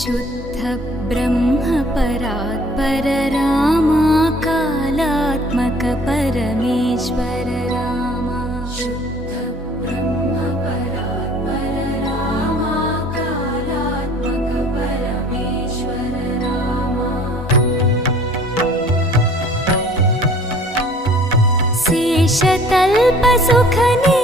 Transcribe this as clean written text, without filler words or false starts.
शुद्ध ब्रह्म परात्पर रामा कालात्मक परमेश्वर रामा शुद्ध ब्रह्म परात्पर रामा कालात्मक परमेश्वर रामा शेषतल्प सुखनि